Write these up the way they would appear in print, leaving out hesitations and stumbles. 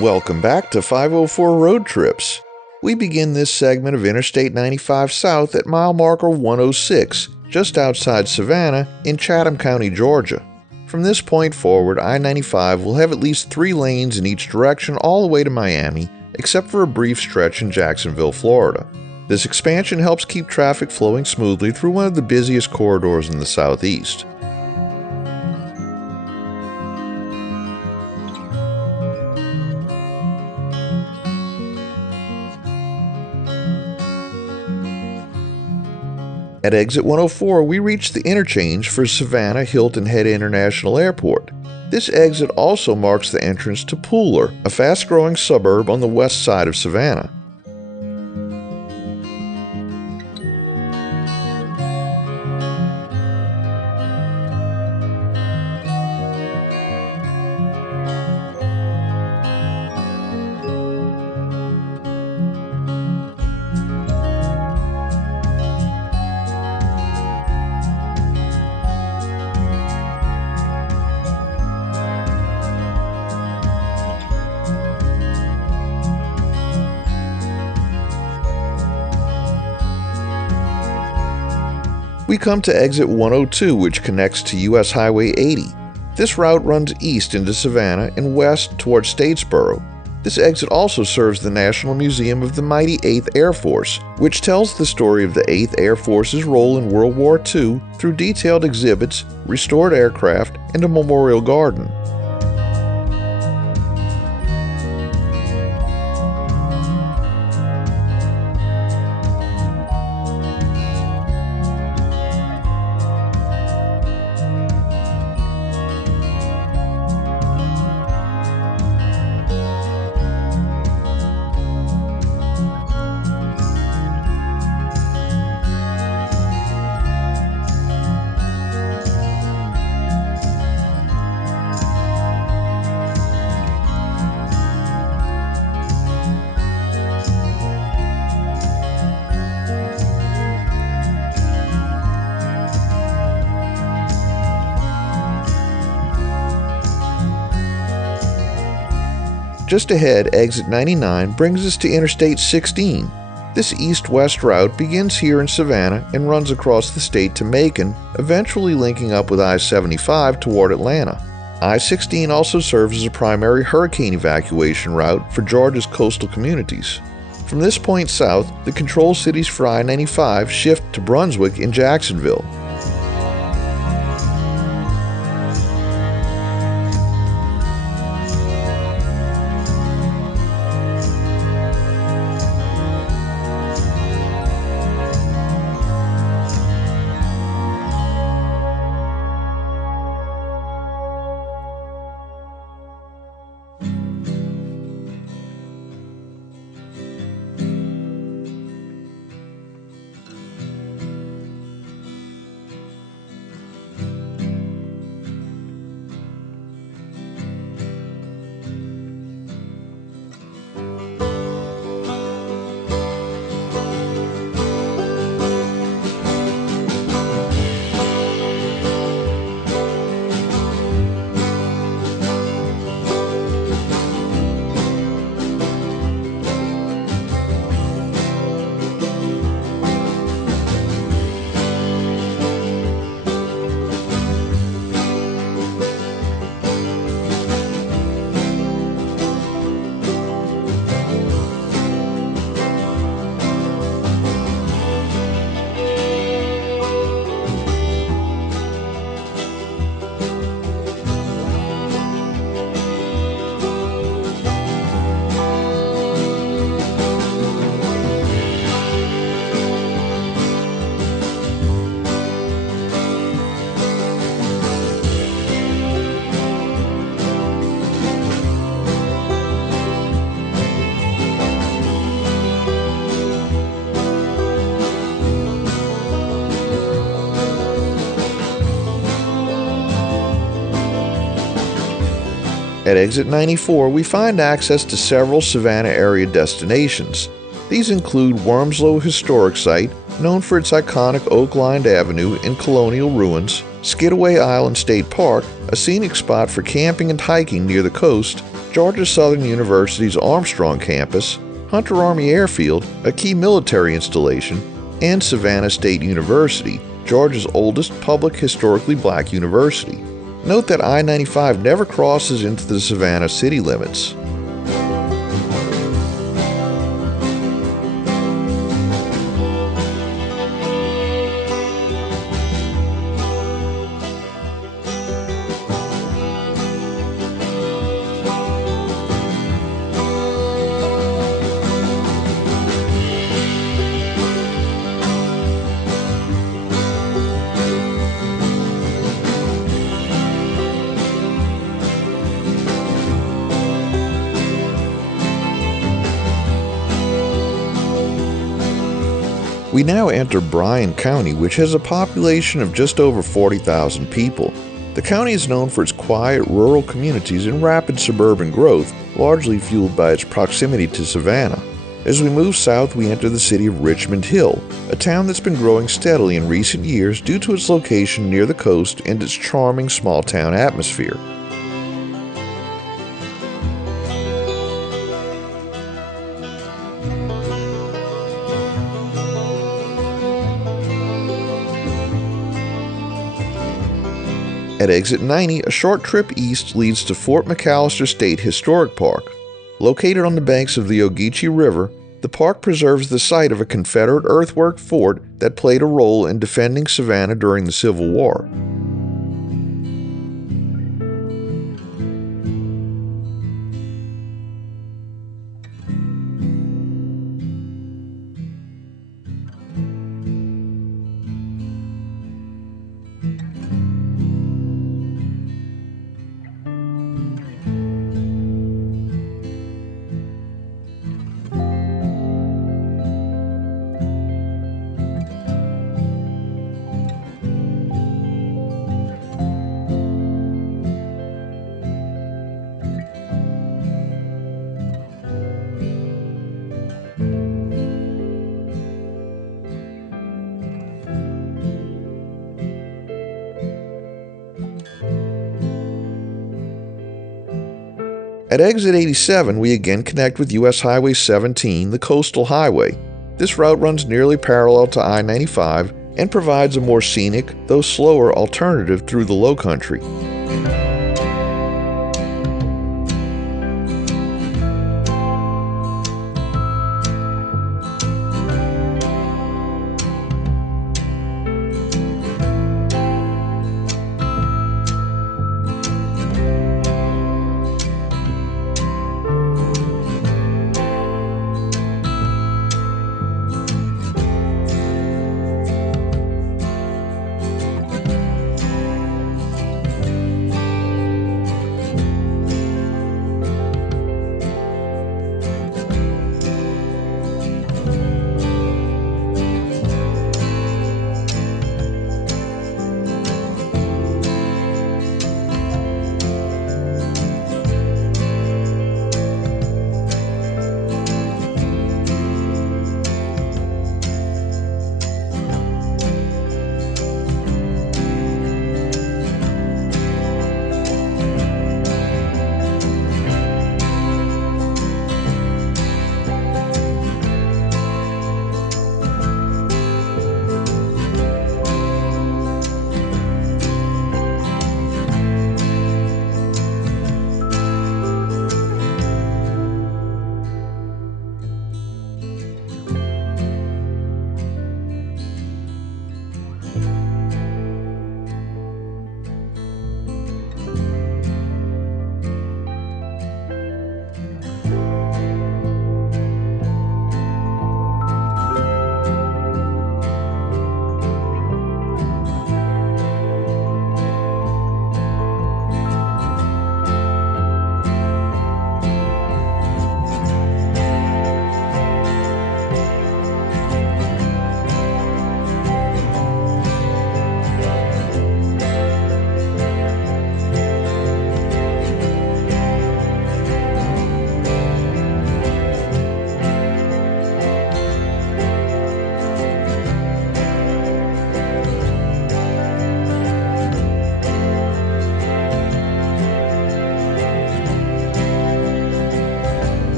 Welcome back to 504 Road Trips. We begin this segment of Interstate 95 South at mile marker 106, just outside Savannah in Chatham County, Georgia. From this point forward, I-95 will have at least 3 lanes in each direction all the way to Miami, except for a brief stretch in Jacksonville, Florida. This expansion helps keep traffic flowing smoothly through one of the busiest corridors in the Southeast. At exit 104, we reach the interchange for Savannah Hilton Head International Airport. This exit also marks the entrance to Pooler, a fast-growing suburb on the west side of Savannah. We come to exit 102, which connects to US Highway 80. This route runs east into Savannah and west towards Statesboro. This exit also serves the National Museum of the Mighty 8th Air Force, which tells the story of the 8th Air Force's role in World War II through detailed exhibits, restored aircraft, and a memorial garden. Just ahead, exit 99 brings us to Interstate 16. This east-west route begins here in Savannah and runs across the state to Macon, eventually linking up with I-75 toward Atlanta. I-16 also serves as a primary hurricane evacuation route for Georgia's coastal communities. From this point south, the control cities for I-95 shift to Brunswick and Jacksonville. At exit 94, we find access to several Savannah area destinations. These include Wormsloe Historic Site, known for its iconic oak-lined avenue and colonial ruins, Skidaway Island State Park, a scenic spot for camping and hiking near the coast, Georgia Southern University's Armstrong campus, Hunter Army Airfield, a key military installation, and Savannah State University, Georgia's oldest public historically black university. Note that I-95 never crosses into the Savannah city limits. We now enter Bryan County, which has a population of just over 40,000 people. The county is known for its quiet, rural communities and rapid suburban growth, largely fueled by its proximity to Savannah. As we move south, we enter the city of Richmond Hill, a town that's been growing steadily in recent years due to its location near the coast and its charming small-town atmosphere. At exit 90, a short trip east leads to Fort McAllister State Historic Park. Located on the banks of the Ogeechee River, the park preserves the site of a Confederate earthwork fort that played a role in defending Savannah during the Civil War. At exit 87, we again connect with US Highway 17, the coastal highway. This route runs nearly parallel to I-95 and provides a more scenic, though slower, alternative through the Lowcountry.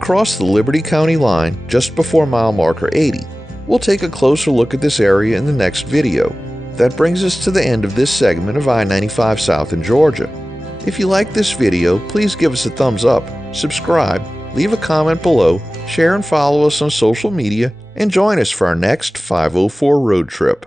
cross the Liberty County line just before mile marker 80. We'll take a closer look at this area in the next video. That brings us to the end of this segment of I-95 South in Georgia. If you like this video, please give us a thumbs up, subscribe, leave a comment below, share and follow us on social media, and join us for our next 504 road trip.